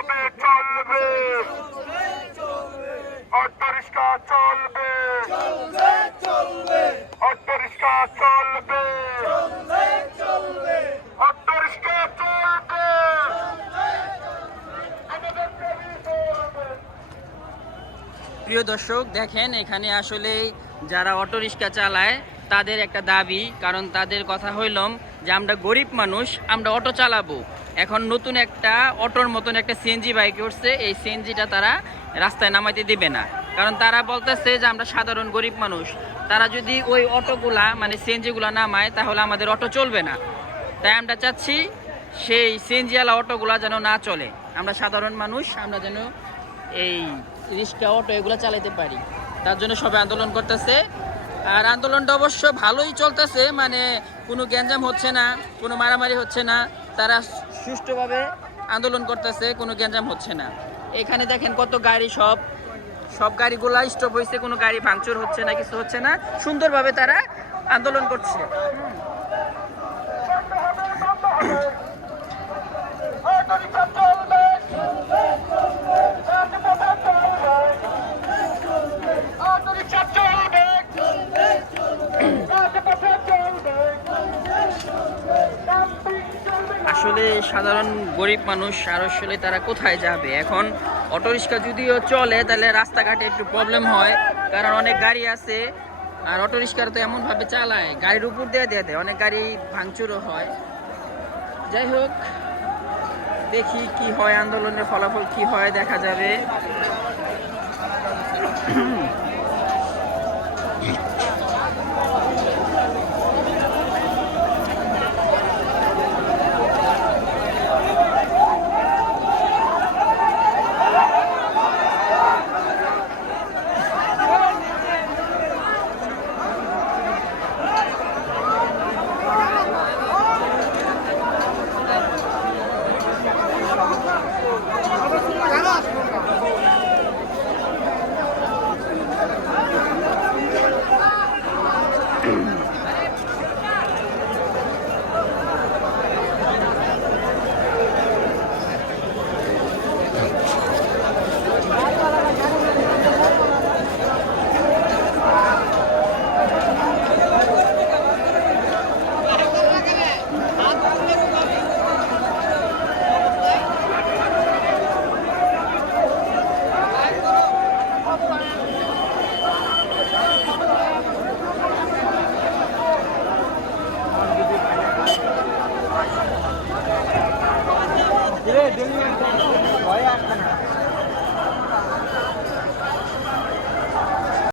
হবে চলবে, অটোরিক্সা চলবে, অটোরিক্সা চলবে, অটোরিক্সা চলবে, আমাদের দাবি চলবে। প্রিয় দর্শক দেখেন, এখানে আসলে যারা অটোরিক্সা চালায় তাদের একটা দাবি, কারণ তাদের কথা হইলাম যে আমরা গরিব মানুষ, আমরা অটো চালাবো। এখন নতুন একটা অটোর মতন একটা সিএনজি বাইক উঠছে, এই সিএনজিটা তারা রাস্তায় নামাইতে দিবে না, কারণ তারা বলতেছে যে আমরা সাধারণ গরিব মানুষ, তারা যদি ওই অটোগুলা মানে সিএনজিগুলা নামায় তাহলে আমাদের অটো চলবে না। তাই আমরা চাচ্ছি সেই সিএনজিওয়ালা অটোগুলা যেন না চলে, আমরা সাধারণ মানুষ আমরা যেন এই রিক্সা অটো এগুলো চালাতে পারি। তার জন্য সবাই আন্দোলন করতেছে, আর আন্দোলনটা অবশ্য ভালোই চলতেছে, মানে কোনো গ্যাঞ্জাম হচ্ছে না, কোনো মারামারি হচ্ছে না, তারা সুষ্ঠুভাবে আন্দোলন করতেছে, কোনো গ্যাঞ্জাম হচ্ছে না। এখানে দেখেন কত গাড়ি, সব গাড়িগুলা স্টপ হয়েছে, কোনো গাড়ি ভাঙচুর হচ্ছে না, কিছু হচ্ছে না, সুন্দরভাবে তারা আন্দোলন করছে। অটোরিক্সা চলবে, অটোরিক্সা চলবে, আসলে সাধারণ গরিব মানুষ আর আসলে তারা কোথায় যাবে এখন? অটোরিক্সা যদিও চলে তাহলে রাস্তাঘাটে একটু প্রবলেম হয়, কারণ অনেক গাড়ি আছে, আর অটোরিক্সা তো এমনভাবে চালায় গাড়ির উপর দিয়ে দেয়, অনেক গাড়ি ভাঙচুরও হয়। যাই হোক, দেখি কি হয়, আন্দোলনের ফলাফল কি হয় দেখা যাবে। ভয় আসবে না।